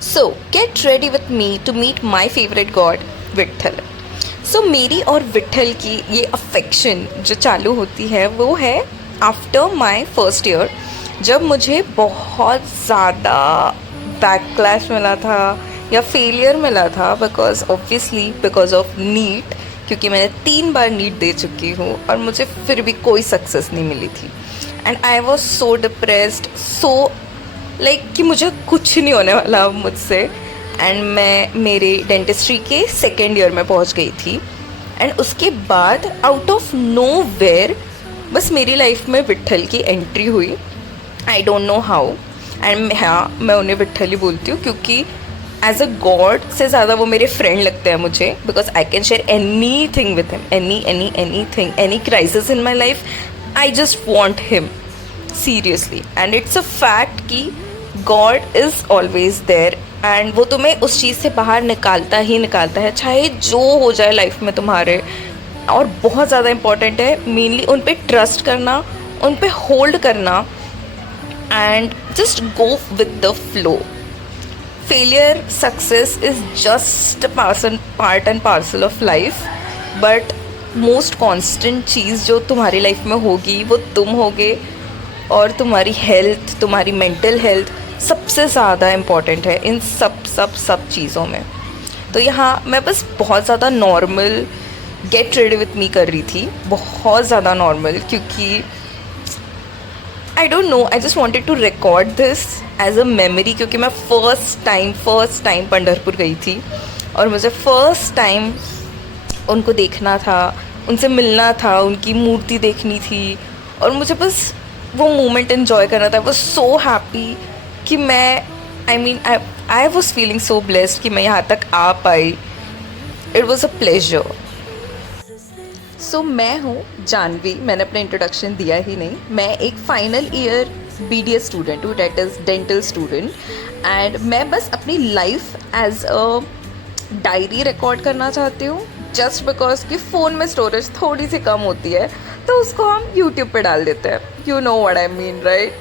So, get ready with me to meet my favorite god, Vitthal. सो मेरी और विट्ठल की ये अफेक्शन जो चालू होती है वो है आफ्टर माय फर्स्ट ईयर, जब मुझे बहुत ज़्यादा बैकक्लैश मिला था या फेलियर मिला था बिकॉज ऑफ नीट, क्योंकि मैंने 3 बार नीट दे चुकी हूँ और मुझे फिर भी कोई सक्सेस नहीं मिली थी. And I was so depressed, so like कि मुझे कुछ नहीं होने वाला अब मुझसे. एंड मैं मेरे डेंटिस्ट्री के सेकेंड ईयर में पहुंच गई थी. एंड उसके बाद आउट ऑफ नो वेयर बस मेरी लाइफ में विट्ठल की एंट्री हुई. आई डोंट नो हाउ. एंड हाँ, मैं उन्हें विट्ठल ही बोलती हूँ क्योंकि एज अ गॉड से ज़्यादा वो मेरे फ्रेंड लगते हैं मुझे, because I can share anything with him, anything, any crisis in my life. I just want him seriously. And it's a fact कि God is always there and वो तुम्हें उस चीज़ से बाहर निकालता ही निकालता है, चाहे जो हो जाए लाइफ में तुम्हारे. और बहुत ज़्यादा इम्पॉर्टेंट है मेनली उन पे ट्रस्ट करना, उन पे होल्ड करना and just go with the flow. Failure, success is just part and parcel of life, but most constant चीज़ जो तुम्हारी लाइफ में होगी वो तुम होगे. और तुम्हारी हेल्थ, तुम्हारी मेंटल हेल्थ सबसे ज़्यादा इम्पॉर्टेंट है इन सब चीज़ों में. तो यहाँ मैं बस बहुत ज़्यादा normal get ready with me कर रही थी, बहुत ज़्यादा नॉर्मल, क्योंकि I don't know, I just wanted to record this as a memory. क्योंकि मैं फर्स्ट टाइम पंढरपुर गई थी और मुझे फर्स्ट टाइम उनको देखना था, उनसे मिलना था, उनकी मूर्ति देखनी थी और मुझे बस वो मोमेंट एन्जॉय करना था. आई वॉज सो हैप्पी कि मैं I was feeling so blessed कि मैं यहाँ तक आ पाई. It was a pleasure. So मैं हूँ जानवी. मैंने अपना इंट्रोडक्शन दिया ही नहीं. मैं एक फाइनल ईयर BDS स्टूडेंट हूँ, that is dental student. And मैं बस अपनी life as a diary record करना चाहती हूँ, जस्ट बिकॉज कि फ़ोन में स्टोरेज थोड़ी सी कम होती है तो उसको हम यूट्यूब पे डाल देते हैं. You know what I mean, right?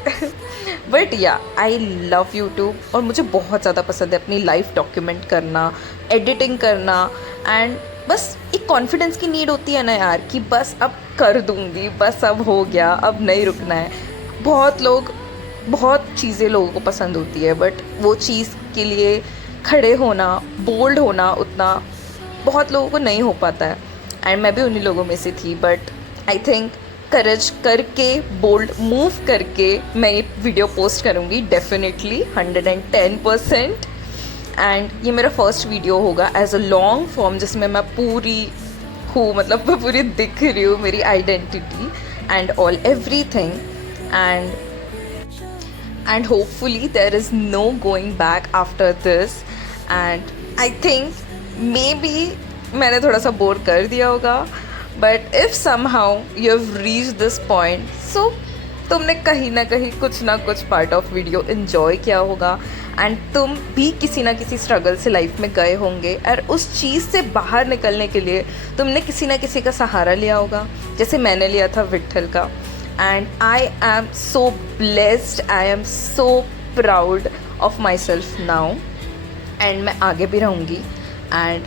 But या, आई लव यूट्यूब और मुझे बहुत ज़्यादा पसंद है अपनी लाइफ डॉक्यूमेंट करना, एडिटिंग करना. एंड बस एक कॉन्फिडेंस की नीड होती है ना यार, कि बस अब कर दूँगी, बस अब हो गया, अब नहीं रुकना है. बहुत चीज़ें लोगों को पसंद होती है, बट वो चीज़ के लिए खड़े होना, बोल्ड होना उतना बहुत लोगों को नहीं हो पाता है. एंड मैं भी उन्हीं लोगों में से थी. बट आई थिंक करेज करके, बोल्ड मूव करके मैं ये वीडियो पोस्ट करूँगी डेफिनेटली 110%. एंड ये मेरा फर्स्ट वीडियो होगा एज अ लॉन्ग फॉर्म, जिसमें मैं पूरी हूँ, मतलब मैं पूरी दिख रही हूँ, मेरी identity and all everything. And hopefully there is no going back after this. And I think maybe मैंने थोड़ा सा बोर कर दिया होगा, but if somehow you have reach this point, so तुमने कहीं ना कहीं कुछ ना कुछ पार्ट ऑफ वीडियो इन्जॉय किया होगा. एंड तुम भी किसी ना किसी स्ट्रगल से लाइफ में गए होंगे और उस चीज़ से बाहर निकलने के लिए तुमने किसी ना किसी का सहारा लिया होगा, जैसे मैंने लिया था विट्ठल का. And I am so blessed, I am so proud of my self now. And मैं आगे भी रहूँगी. And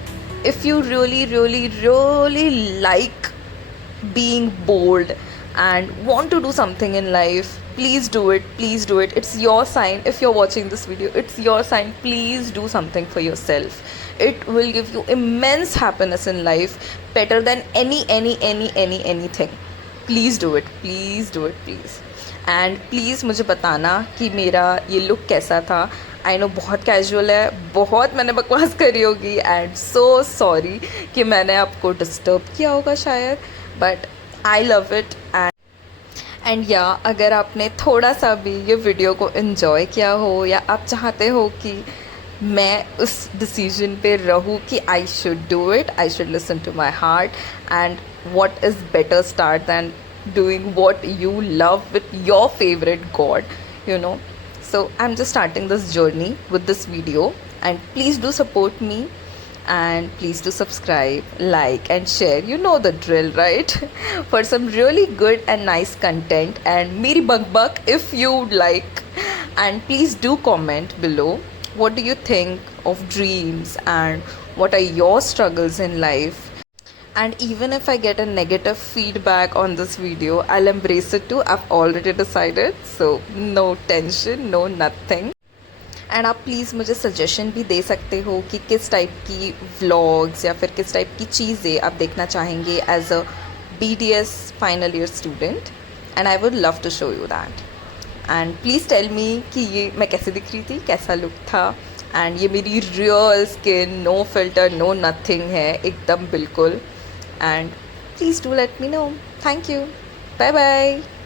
if you really like being bold and want to do something in life, please do it. It's your sign. If you're watching this video, it's your sign. Please do something for yourself. It will give you immense happiness in life, better than anything. Please do it, please. And please मुझे बताना कि मेरा ये look कैसा था. I know बहुत casual है, बहुत मैंने बकवास करी होगी, एंड सो सॉरी कि मैंने आपको डिस्टर्ब किया होगा शायद, but I love it. And या, अगर आपने थोड़ा सा भी ये वीडियो को इन्जॉय किया हो या आप चाहते हो कि मैं उस डिसीजन पे रहूँ कि I should do it, I should listen to my heart. And what is better start than doing what you love with your favorite god, you know. So I'm just starting this journey with this video, and please do support me, and please do subscribe, like and share, you know the drill, right? For some really good and nice content and meri bug if you like. And please do comment below what do you think of dreams and what are your struggles in life. And even if I get a negative feedback on this video, I'll embrace it too. I've already decided, so no tension, no nothing. And आप please मुझे suggestion भी दे सकते हो कि किस type की vlogs या फिर किस टाइप की चीज़ें आप देखना चाहेंगे as a BDS final year student, and I would love to show you that. And please tell me कि ये मैं कैसे दिख रही थी, कैसा लुक था. एंड ये मेरी real skin, no filter, no nothing है, एकदम बिल्कुल. And please do let me know. Thank you. Bye bye.